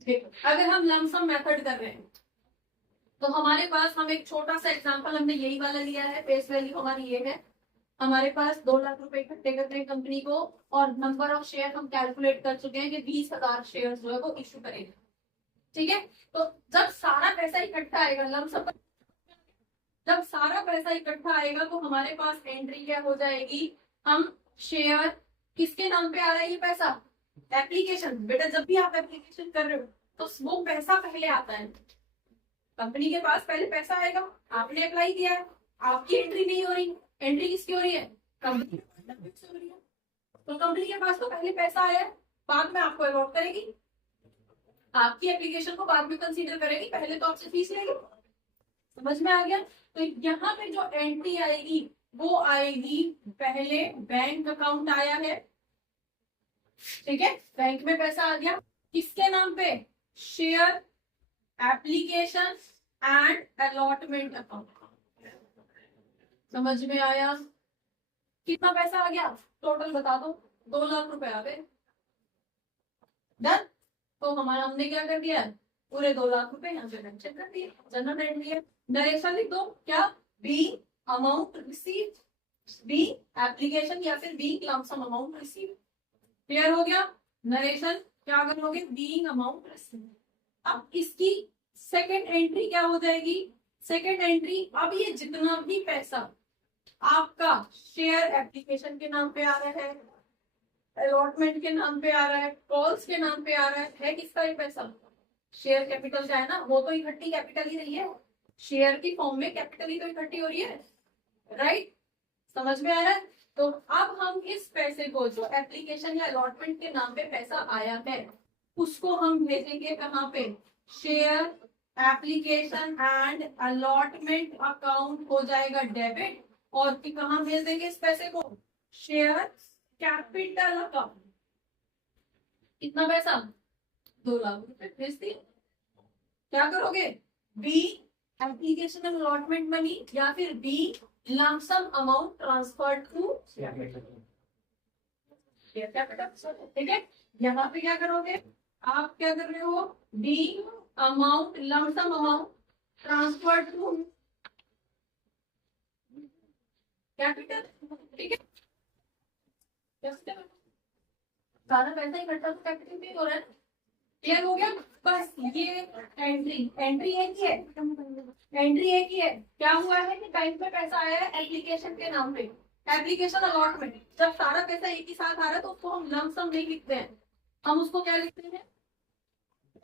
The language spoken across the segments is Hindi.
अगर हम लमसम मेथड कर रहे हैं तो हमारे पास, हम एक छोटा सा एग्जांपल हमने यही वाला लिया है, फेस वैल्यू हमारी ये है, हमारे पास 2 लाख रुपए इकट्ठे करने हैं कंपनी को, और नंबर ऑफ शेयर हम कैलकुलेट कर चुके हैं कि 20,000 शेयर जो है वो इश्यू करेंगे। ठीक है, तो जब सारा पैसा इकट्ठा आएगा, लमसम जब सारा पैसा इकट्ठा आएगा तो हमारे पास एंट्री क्या हो जाएगी, हम शेयर, किसके नाम पे आ रहा है ये पैसा, एप्लीकेशन। बेटा जब भी आप एप्लीकेशन कर रहे हो तो वो पैसा पहले आता है, कंपनी के पास पहले पैसा आएगा, आपने अप्लाई किया है, आपकी एंट्री नहीं हो रही, एंट्री किसकी हो रही है, कंपनी से हो रही है। तो कंपनी के पास तो पहले पैसा आया है, बाद में आपको अलॉट करेगी, आपकी एप्लीकेशन को बाद में कंसीडर करेगी, पहले तो आपसे फीस लेगी। समझ में आ गया। तो यहाँ पे जो एंट्री आएगी वो आएगी, पहले बैंक अकाउंट आया है, ठीक है, बैंक में पैसा आ गया, किसके नाम पे, share, application and allotment account. समझ में आया। कितना पैसा आ गया टोटल बता दो, 2 लाख रुपए आ गए। डन। तो हमारा, हमने क्या कर दिया, पूरे 2 लाख रुपए यहाँ पे मेंशन कर दिए, जनरल एंट्री है। डायरेक्शन लिख दो, क्या, be amount receive, be application या फिर be lump sum amount receive. Clear हो गया। नरेशन क्या करोगे, बीइंग अमाउंट रिसीव। अब इसकी सेकंड एंट्री क्या हो जाएगी, सेकंड एंट्री, अब ये जितना भी पैसा आपका शेयर एप्लीकेशन के नाम पे आ रहा है, अलॉटमेंट के नाम पे आ रहा है, कॉल्स के नाम पे आ रहा है किसका ये पैसा, शेयर कैपिटल का है ना, वो तो इकट्ठी कैपिटल ही नहीं है, शेयर की फॉर्म में कैपिटल ही तो इकट्ठी हो रही है, राइट। समझ में आ रहा है। तो अब हम इस पैसे को, जो एप्लीकेशन या अलॉटमेंट के नाम पे पैसा आया है, उसको हम भेजेंगे कहाँ पे, share application and allotment account हो जाएगा डेबिट, और कहाँ भेज देंगे इस पैसे को, शेयर कैपिटल अकाउंट। कितना पैसा, 2 लाख रुपए भेज दिए। क्या करोगे, be application and allotment money या फिर be lump sum amount transfer to share capital. ठीक है, यहाँ पे क्या करोगे, आप क्या कर रहे हो, be amount lump sum amount transfer to capital. ठीक है, सारा पैसा इकट्ठा तो कैपिटल पे हो रहा है। क्लियर हो गया। बस ये एंट्री, एंट्री एक ही है, एंट्री एक ही है। क्या हुआ है कि बैंक में पैसा आया है एप्लीकेशन के नाम पे, एप्लीकेशन अलॉटमेंट। जब सारा पैसा एक ही साथ आ रहा है तो उसको हम लमसम नहीं लिखते हैं, हम उसको क्या लिखते हैं,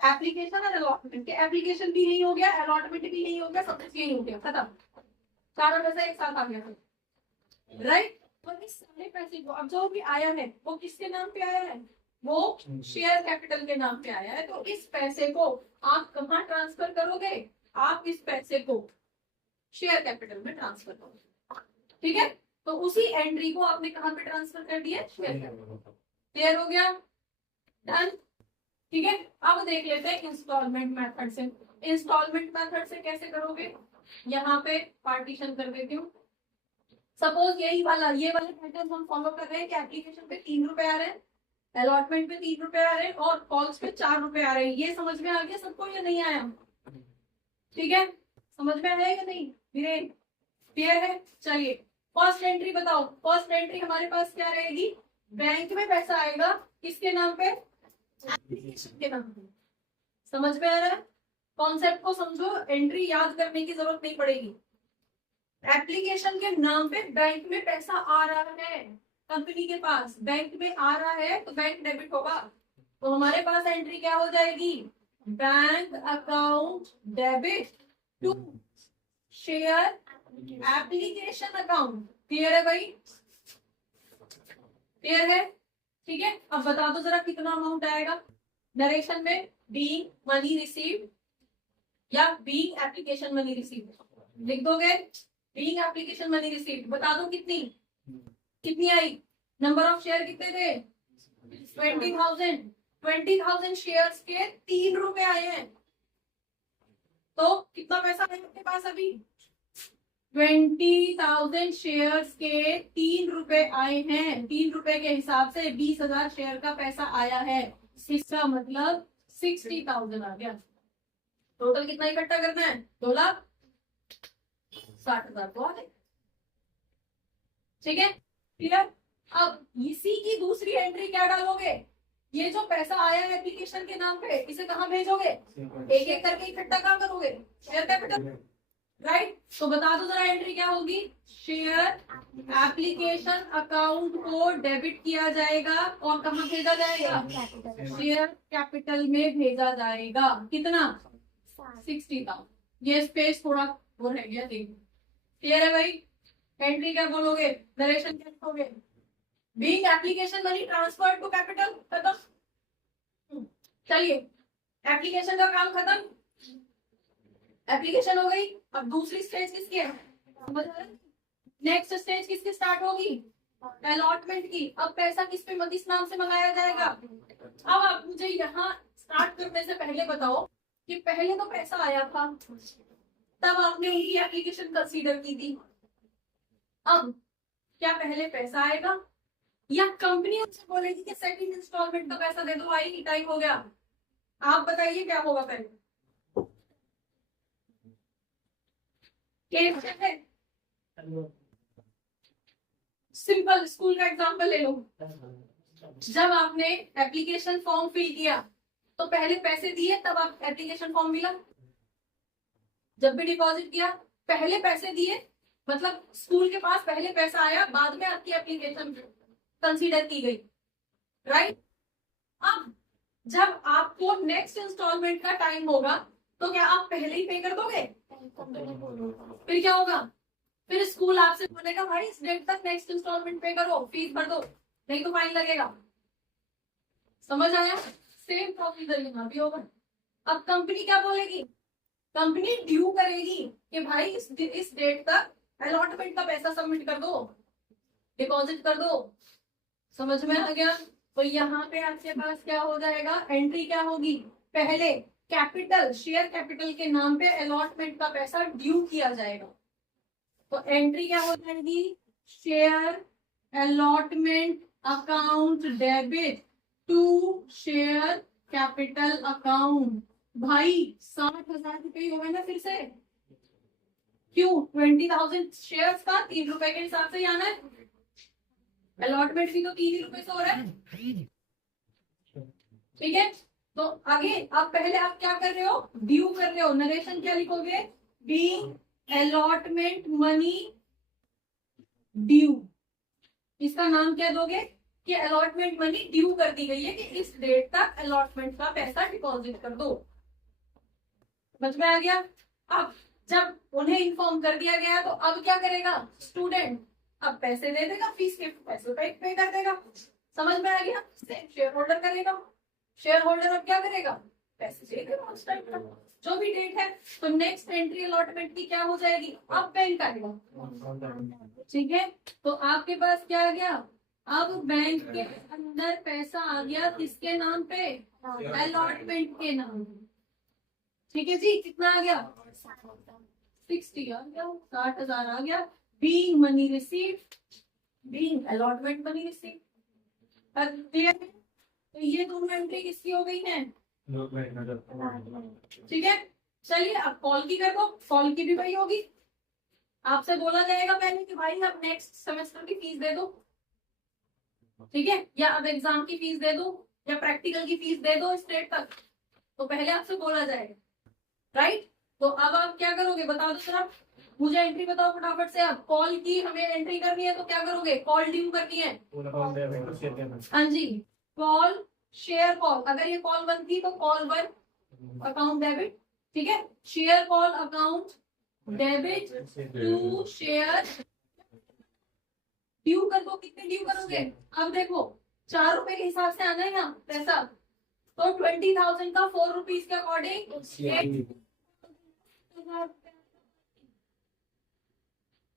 एप्लीकेशन और अलॉटमेंट। एप्लीकेशन भी नहीं हो गया, अलॉटमेंट भी नहीं हो गया, सब कुछ यही हो गया, खत्म, सारा पैसा एक साथ आ गया, राइट। तो इस सारे पैसे को अब जो भी आया है वो किसके नाम पे आया है, वो शेयर कैपिटल के नाम पे आया है। तो इस पैसे को आप कहाँ ट्रांसफर करोगे, आप इस पैसे को शेयर कैपिटल में ट्रांसफर करोगे। ठीक है, तो उसी एंट्री को आपने कहाँ पे ट्रांसफर कर दिया, शेयर कैपिटल। क्लियर हो गया, डन। ठीक है, अब देख लेते हैं इंस्टॉलमेंट मेथड से। इंस्टॉलमेंट मेथड से कैसे करोगे, यहाँ पे पार्टीशन कर देती हूँ। सपोज यही वाला, ये वाला पैटर्न हम फॉलो कर रहे हैं कि एप्लीकेशन पे 3 रुपए आ रहे हैं, अलॉटमेंट पे 3 रुपए आ रहे हैं, और कॉल्स पे 4 रुपए आ रहे हैं। ये समझ में आ गया सबको या नहीं आया, ठीक है, समझ में आया या नहीं, वीरेन क्लियर है। चलिए फर्स्ट एंट्री बताओ, फर्स्ट एंट्री हमारे पास क्या रहेगी, बैंक में पैसा आएगा, किसके नाम पे, एप्लीकेशन के नाम पे। समझ में आ रहा है, कॉन्सेप्ट को समझो, एंट्री याद करने की जरूरत नहीं पड़ेगी। एप्लीकेशन के नाम पे बैंक में पैसा आ रहा है, कंपनी के पास बैंक में आ रहा है तो बैंक डेबिट होगा। तो हमारे पास एंट्री क्या हो जाएगी, bank account debit to share application account. Clear है भाई, क्लियर है। ठीक है, अब बता दो जरा कितना अमाउंट आएगा डायरेक्शन में, बीइंग मनी रिसीव्ड या बीइंग एप्लीकेशन मनी रिसीव्ड लिख दोगे। बीइंग एप्लीकेशन मनी रिसीव्ड बता दो कितनी, कितनी आई, नंबर ऑफ शेयर कितने थे, 20,000। 20,000 शेयर्स के 3 रुपए आए हैं, तो कितना पैसा है आपके पास अभी, 20,000 शेयर्स के 3 रुपए आए हैं। 3 रुपए के हिसाब से 20,000 शेयर का पैसा आया है। इसका मतलब 60,000 आ गया। टोटल कितना इकट्ठा करना है? 2,60,000 तो आ गए। ठीक है, क्लियर। अब इसी की दूसरी एंट्री क्या डालोगे? ये जो पैसा आया है एप्लीकेशन के नाम पे, इसे कहाँ भेजोगे? एक एक करके इकट्ठा कहाँ करोगे? Share capital, right. तो बता दो जरा एंट्री क्या होगी? शेयर एप्लीकेशन अकाउंट को डेबिट किया जाएगा और कहाँ भेजा जाएगा? शेयर कैपिटल में भेजा जाएगा। कितना? 60,000। ये स्पेस थोड़ा वो रह गया, देखो क्लियर है भाई। एंट्री क्या बोलोगे? नरेशन क्या लिखोगे? Being application money transfer to capital, खत्म। चलिए, एप्लीकेशन का काम खत्म, एप्लीकेशन हो गई। अब दूसरी स्टेज किसकी है? नेक्स्ट स्टेज किसकी स्टार्ट होगी? अलॉटमेंट की। अब पैसा किस पे, किस नाम से मंगाया जाएगा? अब आप मुझे यहाँ स्टार्ट करने से पहले बताओ कि पहले तो पैसा आया था, तब आपने उनकी एप्लीकेशन कंसीडर की थी। अब क्या पहले पैसा आएगा या कंपनी उनसे बोलेगी कि सेकंड इंस्टॉलमेंट का पैसा दे दो भाई, टाइम हो गया? आप बताइए क्या होगा पहले? सिंपल स्कूल का एग्जांपल ले लो। जब आपने एप्लीकेशन फॉर्म फिल किया तो पहले पैसे दिए, तब आप एप्लीकेशन फॉर्म मिला। जब भी डिपॉजिट किया पहले पैसे दिए, मतलब स्कूल के पास पहले पैसा आया, बाद में आपकी एप्लीकेशन कंसीडर की गई, राइट। अब जब आपको नेक्स्ट इंस्टॉलमेंट का टाइम होगा तो क्या आप पहले ही पे कर दोगे? फिर क्या होगा? फिर स्कूल आपसे बोलेगा भाई इस डेट तक नेक्स्ट इंस्टॉलमेंट पे करो, फीस भर दो, नहीं तो फाइन लगेगा। समझ आया? सेम प्रोसीजर यहाँ भी होगा। अब कंपनी क्या बोलेगी? कंपनी ड्यू करेगी कि भाई इस डेट तक अलॉटमेंट का पैसा सबमिट कर दो, डिपॉजिट कर दो। समझ में आ गया? तो यहाँ पे आपके पास क्या हो जाएगा? एंट्री क्या होगी? पहले कैपिटल, शेयर कैपिटल के नाम पे अलॉटमेंट का पैसा ड्यू किया जाएगा। तो एंट्री क्या हो जाएगी? Share allotment account debit to share capital account. भाई 60,000 रुपये हो गए ना फिर से। क्यों? 20,000 शेयर्स का 3 रुपए के हिसाब से ही आना है। अलॉटमेंट भी तो 3 ही रुपए से हो रहा है, ठीक है। तो आगे आप पहले आप क्या कर रहे हो? ड्यू कर रहे हो। नरेशन क्या लिखोगे? Be allotment money due. इसका नाम क्या दोगे? कि अलॉटमेंट मनी ड्यू कर दी गई है कि इस डेट तक अलॉटमेंट का पैसा डिपॉजिट कर दो। समझ में आ गया? अब जब उन्हें इन्फॉर्म कर दिया गया तो अब क्या करेगा स्टूडेंट? अब पैसे दे देगा, फीस के पैसे पे कर देगा। समझ में आ गया? शेयर होल्डर करेगा। शेयर होल्डर अब क्या करेगा? पैसे दे देगा उस टाइम का, जो भी डेट है। तो नेक्स्ट एंट्री अलॉटमेंट की क्या हो जाएगी? अब बैंक आएगा, ठीक है। तो आपके पास क्या आ गया? अब बैंक के अंदर पैसा आ गया, किसके नाम पे? अलॉटमेंट के नाम। ठीक है जी, कितना आ गया? 60 आ गया, 60,000 आ गया। Being money received, being allotment money received. Clear है? तो ये दोनों एंट्री किसकी हो गई है? ठीक है। चलिए अब कॉल की कर दो, कॉल की भी वही होगी। आपसे बोला जाएगा पहले कि भाई अब नेक्स्ट सेमेस्टर की फीस दे दो, ठीक है, या अब एग्जाम की फीस दे दो, या प्रैक्टिकल की फीस दे दो इस डेट तक। तो पहले आपसे बोला जाएगा, राइट। तो अब आप क्या करोगे बता दो जरा, मुझे एंट्री बताओ फटाफट से। अब कॉल की हमें एंट्री करनी है तो क्या करोगे? कॉल ड्यू करनी है। हाँ जी, कॉल शेयर कॉल। अगर ये कॉल 1 थी तो कॉल 1 अकाउंट डेबिट, ठीक है। Share call account debit to share due कर दो। कितने ड्यू करोगे? अब देखो 4 रुपए के हिसाब से आना है यहाँ पैसा, तो 20,000 का 4 रुपीज के अकॉर्डिंग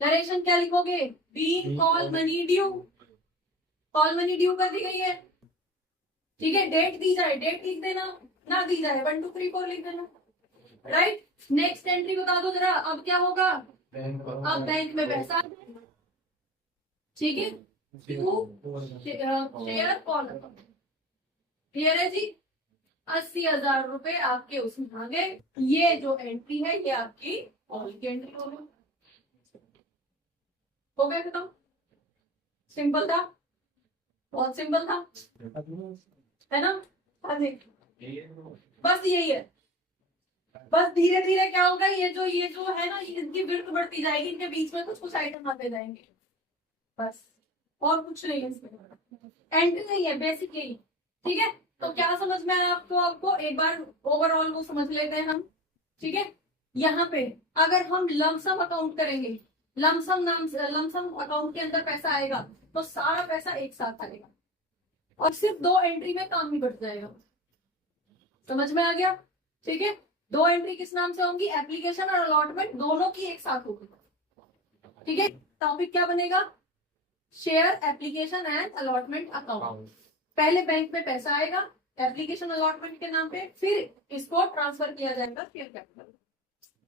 नरेशन क्या लिखोगे? Being call money due. Call money due कर दी गई है, ठीक है। डेट दी जाए, डेट लिख देना, ना दी जाए 1 2 3 4 लिख देना, राइट। नेक्स्ट एंट्री बता दो जरा, अब क्या होगा? अब बैंक में पैसा, ठीक है, शेयर कॉल। क्लियर है जी? 80,000 रुपए आपके उसमें आ गए। ये जो एंट्री है ये आपकी ऑल की एंट्री हो गई। हो गया खत्म। सिंपल था, बहुत सिंपल था, है ना? हाँ जी, बस यही है। बस धीरे धीरे क्या होगा, ये जो है ना, इनकी विड्थ बढ़ती जाएगी, इनके बीच में कुछ आइटम आते जाएंगे, बस और कुछ नहीं है इसमें। एंट्री नहीं है, बेसिक यही। ठीक है, तो क्या समझ में आया आपको एक बार ओवरऑल वो समझ लेते हैं हम। ठीक है, यहाँ पे अगर हम लमसम अकाउंट करेंगे, लमसम अकाउंट के अंदर पैसा आएगा तो सारा पैसा एक साथ आएगा और सिर्फ 2 एंट्री में काम ही बढ़ जाएगा। समझ में आ गया? ठीक है, 2 एंट्री किस नाम से होंगी? एप्लीकेशन और अलॉटमेंट दोनों की एक साथ होगी। ठीक है, टॉपिक क्या बनेगा? Share application and allotment account. पहले बैंक में पैसा आएगा एप्लीकेशन अलॉटमेंट के नाम पे, फिर इसको ट्रांसफर किया जाएगा शेयर कैपिटल।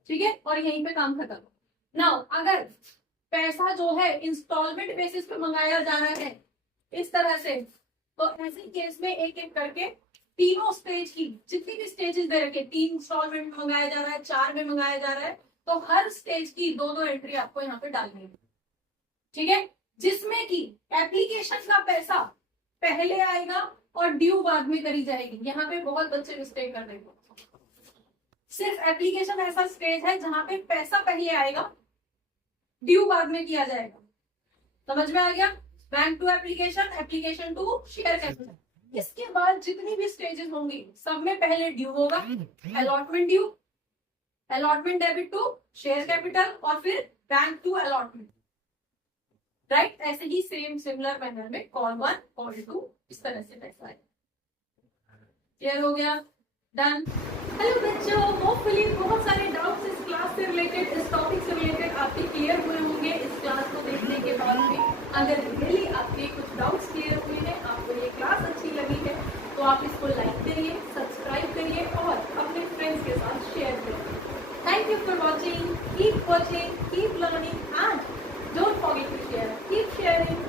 ठीक है, और यहीं पे काम खत्म। नाउ अगर पैसा जो है इंस्टॉलमेंट बेसिस पे मंगाया जा रहा है इस तरह से, तो ऐसे केस में एक एक करके तीनों स्टेज की जितनी भी स्टेजेस दे रखे, 3 इंस्टॉलमेंट में मंगाया जा रहा है, 4 में मंगाया जा रहा है, तो हर स्टेज की 2-2 एंट्री आपको यहाँ पे डालनी है। ठीक है, जिसमें कि एप्लीकेशन का पैसा पहले आएगा और ड्यू बाद में करी जाएगी। यहाँ पे बहुत बच्चे मिस्टेक कर रहे हैं। सिर्फ एप्लीकेशन ऐसा स्टेज है जहां पे पैसा पहले आएगा, ड्यू बाद में किया जाएगा। समझ में आ गया? Bank to application, application to share capital. इसके बाद जितनी भी स्टेजेस होंगी सब में पहले ड्यू होगा, allotment due, allotment debit to share capital और फिर बैंक टू अलॉटमेंट। राइट, ऐसे ही सेम सिमिलर मैनर में कॉल 1 कॉल 2 इस तरह से पैसा है। क्लियर हो गया? डन। हेलो बच्चों, होपफुली बहुत सारे डाउट्स इस क्लास से रिलेटेड, इस टॉपिक से रिलेटेड आपके क्लियर हुए होंगे इस क्लास को देखने के बाद में। अगर रियली आपके कुछ डाउट्स क्लियर हुए हैं, आपको ये क्लास अच्छी लगी है, तो आप इसको लाइक करिए, सब्सक्राइब करिए और अपने फ्रेंड्स के साथ शेयर करिए। Thank you for watching, keep learning and don't forget to share, keep sharing.